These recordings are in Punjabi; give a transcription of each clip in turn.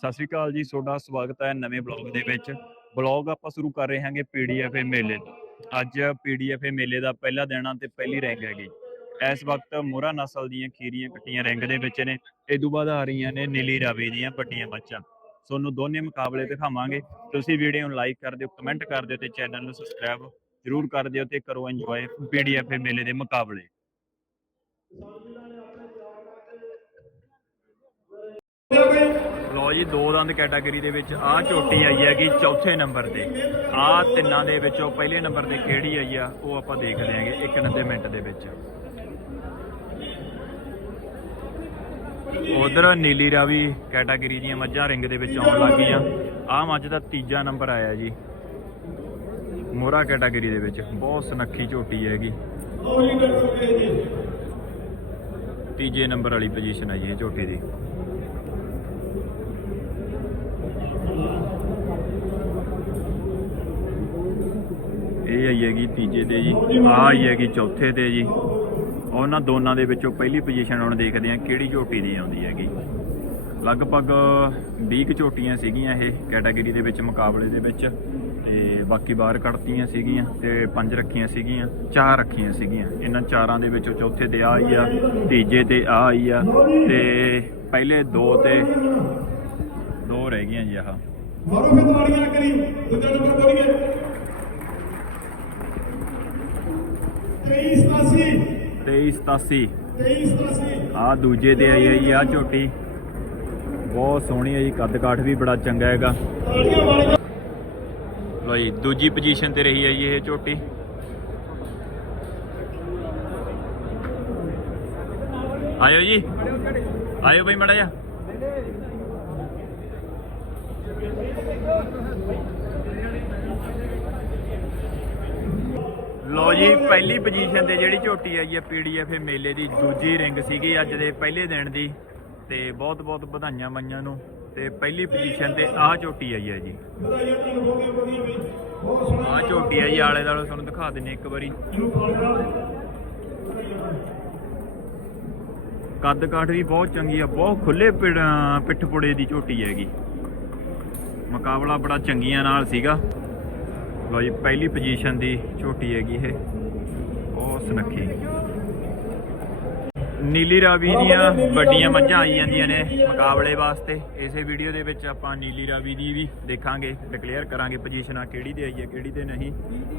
ਸਤਿ ਸ਼੍ਰੀ ਅਕਾਲ ਜੀ, ਤੁਹਾਡਾ ਸਵਾਗਤ ਹੈ ਨਵੇਂ ਬਲੌਗ ਦੇ ਵਿੱਚ। ਬਲੌਗ ਆਪਾਂ ਸ਼ੁਰੂ ਕਰ ਰਹੇ ਹਾਂਗੇ ਪੀਡੀਐਫਏ ਮੇਲੇ ਤੋਂ ਅੱਜ ਪੀਡੀਐਫਏ ਮੇਲੇ ਦਾ ਪਹਿਲਾ ਦਿਨ ਆ ਤੇ ਪਹਿਲੀ ਰੈਂਕ ਹੈਗੀ। ਇਸ ਵਕਤ ਮੋਹਰਾ ਨਸਲ ਦੀਆਂ ਖੀਰੀਆਂ ਕੱਟੀਆਂ ਰੈਂਕ ਦੇ ਵਿੱਚ ਨੇ। ਇਹ ਤੋਂ ਬਾਅਦ ਆ ਰਹੀਆਂ ਨੇ ਨੀਲੀ ਰਾਵੀ ਦੀਆਂ ਵੱਡੀਆਂ ਮੱਝਾਂ ਤੁਹਾਨੂੰ ਦੋਨੇ ਮੁਕਾਬਲੇ ਦਿਖਾਵਾਂਗੇ। ਤੁਸੀਂ ਵੀਡੀਓ ਨੂੰ ਲਾਈਕ ਕਰ ਦਿਓ, ਕਮੈਂਟ ਕਰ ਦਿਓ ਤੇ ਚੈਨਲ ਨੂੰ ਸਬਸਕ੍ਰਾਈਬ ਜ਼ਰੂਰ ਕਰ ਦਿਓ ਤੇ ਕਰੋ ਇੰਜੋਏ ਪੀਡੀਐਫਏ ਮੇਲੇ ਦੇ ਮੁਕਾਬਲੇ। ਲੋ ਜੀ, ਦੋ ਦੰਦ ਕੈਟਾਗਰੀ ਦੇ ਵਿੱਚ ਆਹ ਝੋਟੀ ਆਈ ਹੈਗੀ ਚੌਥੇ ਨੰਬਰ ਤੇ। ਆਹ ਤਿੰਨਾਂ ਦੇ ਵਿੱਚੋਂ ਪਹਿਲੇ ਨੰਬਰ ਤੇ ਕਿਹੜੀ ਆਈ ਆ, ਉਹ ਆਪਾਂ ਦੇਖ ਲਿਆਂਗੇ ਇੱਕ ਨੱਦੇ ਮਿੰਟ ਦੇ ਵਿੱਚ। ਉਧਰ ਨੀਲੀ ਰਾਵੀ ਕੈਟਾਗਰੀ ਦੀਆਂ ਮੱਝਾਂ ਰਿੰਗ ਦੇ ਵਿੱਚ ਆਉਣ ਲੱਗ ਗਈਆਂ। ਆਹ ਮੱਝ ਦਾ ਤੀਜਾ ਨੰਬਰ ਆਇਆ ਜੀ। ਮੋਹਰਾ ਕੈਟਾਗਰੀ ਦੇ ਵਿੱਚ, ਬਹੁਤ ਸੁਨੱਖੀ ਝੋਟੀ ਹੈਗੀ। ਤੀਜੇ ਨੰਬਰ ਵਾਲੀ ਪੋਜੀਸ਼ਨ ਆਈ ਇਹ ਝੋਟੀ ਦੀ ਇਹ ਆਈ ਹੈਗੀ ਤੀਜੇ ਤੇ ਜੀ, ਆ ਆਈ ਹੈਗੀ ਚੌਥੇ ਤੇ ਜੀ। ਉਹਨਾਂ ਦੋਨਾਂ ਦੇ ਵਿੱਚੋਂ ਪਹਿਲੀ ਪੋਜੀਸ਼ਨ ਹੁਣ ਦੇਖਦੇ ਹਾਂ ਕਿਹੜੀ ਝੋਟੀ ਦੀ ਆਉਂਦੀ ਹੈਗੀ। ਲਗਭਗ 20 ਕੁ ਝੋਟੀਆਂ ਸੀਗੀਆਂ ਇਹ ਕੈਟਾਗਰੀ ਦੇ ਵਿੱਚ, ਮੁਕਾਬਲੇ ਦੇ ਵਿੱਚ, ਤੇ ਬਾਕੀ ਬਾਹਰ ਕੱਢਤੀਆਂ ਸੀਗੀਆਂ ਤੇ ਪੰਜ ਰੱਖੀਆਂ ਸੀਗੀਆਂ, ਚਾਰ ਰੱਖੀਆਂ ਸੀਗੀਆਂ। ਇਹਨਾਂ ਚਾਰਾਂ ਦੇ ਵਿੱਚੋਂ ਚੌਥੇ ਤੇ ਆ ਆਈ ਆ, ਤੀਜੇ ਤੇ ਆ ਆਈ ਆ, ਤੇ ਪਹਿਲੇ ਦੋ ਤੇ ਦੋ ਰਹਿ ਗਈਆਂ ਜੀ ਆਹ। ਮਾਰੋ ਫਿਰ ਤਾੜੀਆਂ ਕਰੀ ਦੂਜਾ ਨੰਬਰ ਬੋਲੀਏ 2387 2387 ਆ ਦੂਜੇ ਤੇ ਆਈ ਆਈ ਆ ਝੋਟੀ। ਬਹੁਤ ਸੋਹਣੀ ਹੈ ਜੀ ਕੱਦ ਕਾਠ ਵੀ ਬੜਾ ਚੰਗਾ ਹੈਗਾ। ਲੋ ਜੀ ਦੂਜੀ ਪੋਜੀਸ਼ਨ ਤੇ ਰਹੀ ਹੈ ਜੀ ਇਹ ਝੋਟੀ। ਆਇਓ ਜੀ। ਆਇਓ ਬਈ ਮੜਾ ਜਾ ਲੋ ਜੀ, ਪਹਿਲੀ ਪੋਜੀਸ਼ਨ ਤੇ ਜਿਹੜੀ ਝੋਟੀ ਆਈ ਹੈ ਪੀਡੀਐਫ ਮੇਲੇ ਦੀ, ਦੂਜੀ ਰਿੰਗ ਸੀਗੀ ਅੱਜ ਦੇ ਪਹਿਲੇ ਦਿਨ ਦੀ। ਤੇ ਬਹੁਤ ਬਹੁਤ ਵਧਾਈਆਂ ਮੰਨਿਆਂ ਨੂੰ। ਤੇ ਪਹਿਲੀ ਪੋਜੀਸ਼ਨ ਤੇ ਆਹ ਝੋਟੀ ਆਈ ਹੈ ਜੀ। ਆਹ ਝੋਟੀ ਆਈ, ਆਲੇ ਦਾਲੇ ਤੁਹਾਨੂੰ ਦਿਖਾ ਦਿੰਨੇ ਇੱਕ ਵਾਰੀ। ਕੱਦ ਕਾਠ ਵੀ ਬਹੁਤ ਚੰਗੀ ਆ, ਬਹੁਤ ਖੁੱਲੇ ਪਿੱਠ ਪੁੜੇ ਦੀ ਝੋਟੀ ਹੈਗੀ। ਮੁਕਾਬਲਾ ਬੜਾ ਚੰਗੀਆਂ ਨਾਲ ਸੀਗਾ। ਲੋ ਜੀ ਪਹਿਲੀ ਪੋਜੀਸ਼ਨ ਦੀ ਝੋਟੀ ਹੈਗੀ ਇਹ। ਉਹ ਸੁਨੱਖੀ। ਨੀਲੀ ਰਾਵੀ ਦੀਆਂ ਵੱਡੀਆਂ ਮੱਝਾਂ ਆਈ ਜਾਂਦੀਆਂ ਨੇ ਮੁਕਾਬਲੇ ਵਾਸਤੇ। ਇਸੇ ਵੀਡੀਓ ਦੇ ਵਿੱਚ ਆਪਾਂ ਨੀਲੀ ਰਾਵੀ ਦੀ ਵੀ ਦੇਖਾਂਗੇ ਡਿਕਲੇਅਰ ਕਰਾਂਗੇ ਪੋਜੀਸ਼ਨਾਂ ਕਿਹੜੀ ਤੇ ਆਈ ਹੈ ਕਿਹੜੀ ਤੇ ਨਹੀਂ।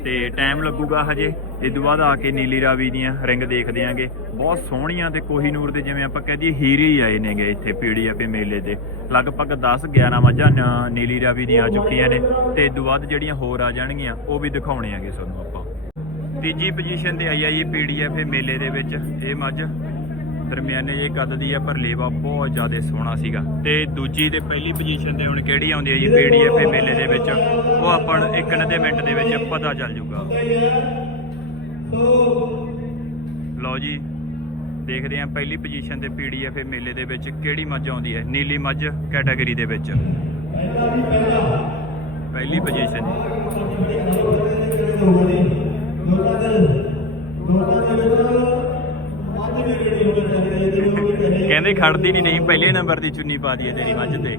ਤੇ ਟਾਈਮ ਲੱਗੂਗਾ ਹਜੇ। ਇਸ ਤੋਂ ਬਾਅਦ ਆ ਕੇ ਨੀਲੀ ਰਾਵੀ ਦੀਆਂ ਰਿੰਗ ਦੇਖਦੇ ਆਂਗੇ ਬਹੁਤ ਸੋਹਣੀਆਂ ਤੇ ਕੋਹੀਨੂਰ ਦੇ ਜਿਵੇਂ ਆਪਾਂ ਕਹਦੇ ਹੀਰੇ ਹੀ ਆਏ ਨੇਗੇ ਇੱਥੇ ਪੀਡੀਐਫ ਮੇਲੇ ਤੇ ਲਗਭਗ 10 11 ਮੱਝਾਂ ਨੀਲੀ ਰਾਵੀ ਦੀਆਂ ਆ ਚੁੱਕੀਆਂ ਨੇ। ਤੇ ਇਸ ਤੋਂ ਬਾਅਦ ਜਿਹੜੀਆਂ ਹੋਰ ਆ ਜਾਣਗੀਆਂ ਉਹ ਵੀ ਦਿਖਾਉਣੇ ਆਂਗੇ ਤੁਹਾਨੂੰ ਆਪਾਂ। ਤੀਜੀ ਪੋਜੀਸ਼ਨ ਤੇ ਆਈ ਆ ਜੀ ਪੀਡੀਐਫ ਮੇਲੇ ਦੇ ਵਿੱਚ। ਇਹ ਮੱਝ ਦਰਮਿਆਨੇ ਜੇ ਕੱਦ ਦੀ ਆ, ਪਰ ਲੇਵਾ ਬਹੁਤ ਜ਼ਿਆਦਾ ਸੋਹਣਾ ਸੀਗਾ। ਤੇ ਦੂਜੀ ਤੇ ਪਹਿਲੀ ਪੋਜੀਸ਼ਨ ਤੇ ਹੁਣ ਕਿਹੜੀ ਆਉਂਦੀ ਹੈ ਜੀ? ਪੀਡੀਐਫ ਮੇਲੇ ਦੇ ਵਿੱਚ। ਉਹ ਆਪਾਂ ਨੂੰ ਇੱਕ ਨਦੇ ਮਿੰਟ ਦੇ ਵਿੱਚ ਪਤਾ ਚੱਲ ਜਾਊਗਾ ਲਓ ਜੀ, ਦੇਖਦੇ ਹਾਂ ਪਹਿਲੀ ਪੋਜੀਸ਼ਨ ਤੇ ਪੀਡੀਐਫ ਮੇਲੇ ਦੇ ਵਿੱਚ ਕਿਹੜੀ ਮੱਝ ਆਉਂਦੀ ਹੈ। ਨੀਲੀ ਮੱਝ ਕੈਟਾਗਰੀ ਦੇ ਵਿੱਚ। ਪਹਿਲੀ ਪੋਜੀਸ਼ਨ ਕਹਿੰਦੇ ਖੜਦੀ ਨਹੀਂ ਨਹੀਂ, ਪਹਿਲੇ ਨੰਬਰ ਦੀ ਚੁੰਨੀ ਪਾ ਦਈਏ ਤੇਰੀ ਮੱਝ ਤੇ।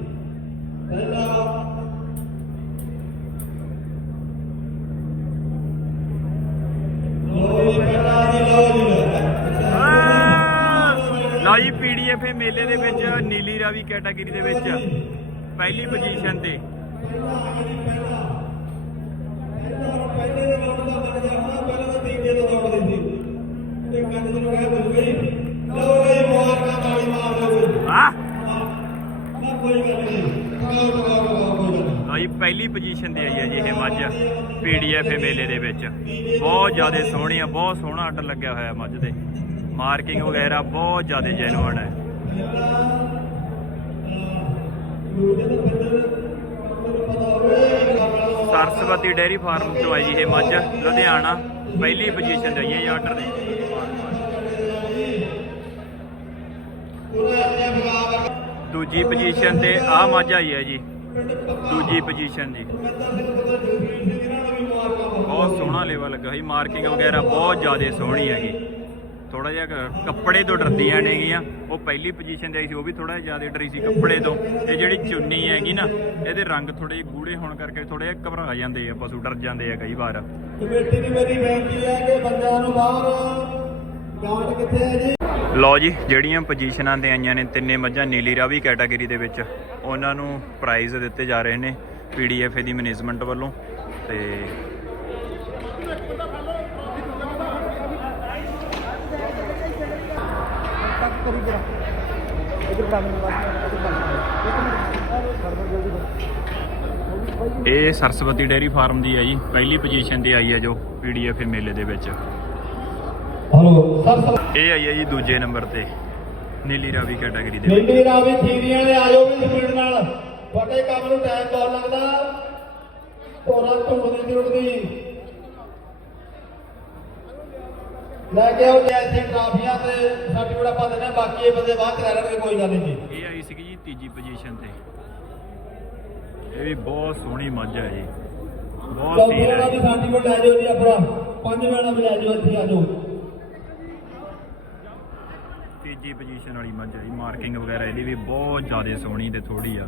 ਲਓ ਪੀਡੀਐਫ ਮੇਲੇ ਦੇ ਵਿੱਚ ਨੀਲੀ ਰਾਵੀ ਕੈਟਾਗਰੀ ਦੇ ਵਿੱਚ ਪਹਿਲੀ ਪੋਜੀਸ਼ਨ ਤੇ। ਆ ਲਓ ਜੀ ਪਹਿਲੀ ਪੋਜੀਸ਼ਨ ਤੇ ਆਈ ਹੈ ਜੀ ਇਹ ਮੱਝ ਪੀਡੀਐਫ ਮੇਲੇ ਦੇ ਵਿੱਚ। ਬਹੁਤ ਜ਼ਿਆਦਾ ਸੋਹਣੀ ਆ ਬਹੁਤ ਸੋਹਣਾ ਅੱਡ ਲੱਗਿਆ ਹੋਇਆ ਮੱਝ ਤੇ। ਮਾਰਕਿੰਗ ਵਗੈਰਾ ਬਹੁਤ ਜ਼ਿਆਦਾ ਜੈਨੂਅਨ ਹੈ। ਸਰਸਵਤੀ ਡੇਅਰੀ ਫਾਰਮ ਤੋਂ ਆਈ ਜੀ ਇਹ ਮੱਝ ਲੁਧਿਆਣਾ। ਪਹਿਲੀ ਪੋਜੀਸ਼ਨ ਤੇ ਆਈ ਹੈ ਆਰਡਰ ਦੇ। ਦੂਜੀ ਪੋਜੀਸ਼ਨ ਤੇ ਆਹ ਮਾਝਾ ਹੀ ਹੈ ਜੀ। ਦੂਜੀ ਪੋਜੀਸ਼ਨ ਜੀ। ਬਹੁਤ ਸੋਹਣਾ ਲੈਵਲ ਲੱਗਾ ਸੀ। ਮਾਰਕਿੰਗ ਵਗੈਰਾ ਬਹੁਤ ਜ਼ਿਆਦਾ ਸੋਹਣੀ ਹੈਗੀ। ਥੋੜਾ ਜਿਹਾ ਕੱਪੜੇ ਤੋਂ ਡਰਦੀਆਂ ਨੇਗੀਆਂ। ਉਹ ਪਹਿਲੀ ਪੋਜੀਸ਼ਨ ਤੇ ਆਈ ਸੀ, ਉਹ ਵੀ ਥੋੜਾ ਜਿਹਾ ਜ਼ਿਆਦਾ ਡਰੀ ਸੀ ਕੱਪੜੇ ਤੋਂ। ਤੇ ਜਿਹੜੀ ਚੁੰਨੀ ਹੈਗੀ ਨਾ, ਇਹਦੇ ਰੰਗ ਥੋੜੇ ਜਿਹੇ ਗੂੜੇ ਹੋਣ ਕਰਕੇ ਥੋੜੇ ਜਿਹਾ ਘਬਰਾ ਜਾਂਦੇ ਆ, ਪਸ਼ੂ ਡਰ ਜਾਂਦੇ ਆ ਕਈ ਵਾਰ। ਕਮੇਟੀ ਦੀ ਮੇਰੀ ਬੇਨਤੀ ਹੈ ਕਿ ਬੰਦਿਆਂ ਨੂੰ ਬਾਹਰ ਲਓ ਜੀ, ਜਿਹੜੀਆਂ ਪੋਜੀਸ਼ਨਾਂ ਤੇ ਆਈਆਂ ਨੇ, ਤਿੰਨੇ ਮੱਝਾਂ ਨੀਲੀ ਰਾਵੀ ਕੈਟਾਗਰੀ ਦੇ ਵਿੱਚ। ਉਹਨਾਂ ਨੂੰ ਪ੍ਰਾਈਜ਼ ਦਿੱਤੇ ਜਾ ਰਹੇ ਨੇ ਪੀਡੀਐਫ ਦੀ ਮੈਨੇਜਮੈਂਟ ਵੱਲੋਂ ਤੇ ਇਹ ਸਰਸਵਤੀ ਡੇਅਰੀ ਫਾਰਮ ਦੀ ਹੈ ਜੀ, ਪਹਿਲੀ ਪੋਜੀਸ਼ਨ ਤੇ ਆਈ ਹੈ ਜੋ ਪੀਡੀਐਫ ਮੇਲੇ ਦੇ ਵਿੱਚ। Hello sir sir. ਇਹ ਆਈ ਹੈ ਜੀ ਦੂਜੇ ਨੰਬਰ ਤੇ ਨੀਲੀ ਰਾਵੀ ਕੈਟਾਗਰੀ ਦੇ ਵਿੱਚ। ਨੀਲੀ ਰਾਵੀ ਥੀਰੀਆਂ ਵਾਲੇ ਆਜੋ ਵੀ ਸਪੀਡ ਨਾਲ। ਤੁਹਾਡੇ ਕੰਮ ਨੂੰ ਟਾਈਮ ਬਹੁਤ ਲੱਗਦਾ। ਤੋਰਾ ਧੁੰਦ ਦੀ ਜ਼ਰੂਰਤ ਨਹੀਂ। ਲੈ ਕੇ ਆਓ ਜੇ ਇੱਥੇ ਟਰਾਫੀਆਂ ਤੇ। ਸਰਟੀਫਿਕੇਟ ਆਪਾਂ ਹਾਂ, ਬਾਕੀ ਇਹ ਬੰਦੇ ਬਾਅਦ ਲੈ ਲੈਣਗੇ ਕੋਈ ਗੱਲ ਨਹੀਂ ਜੀ। ਇਹ ਆਈ ਸੀਗੀ ਜੀ ਤੀਜੀ ਪੋਜੀਸ਼ਨ ਤੇ। ਇਹ ਵੀ ਬਹੁਤ ਸੋਹਣੀ ਮੱਝ ਹੈ ਜੀ। ਬਹੁਤ ਵਾਲਾ ਹੈ ਵੀ ਸਰਟੀਫਿਕੇਟ ਲੈ ਜਾਓ ਜੀ ਆਪਣਾ। ਪੰਜ ਵਾਲਾ ਵੀ ਲੈ ਜਾਓ ਇੱਥੇ ਆਜੋ ਤੀਜੀ ਪੋਜੀਸ਼ਨ ਵਾਲੀ ਮੱਝ ਹੈ ਮਾਰਕਿੰਗ ਵਗੈਰਾ ਇਹਦੀ ਵੀ ਬਹੁਤ ਜ਼ਿਆਦਾ ਸੋਹਣੀ ਤੇ ਥੋੜੀ ਆ।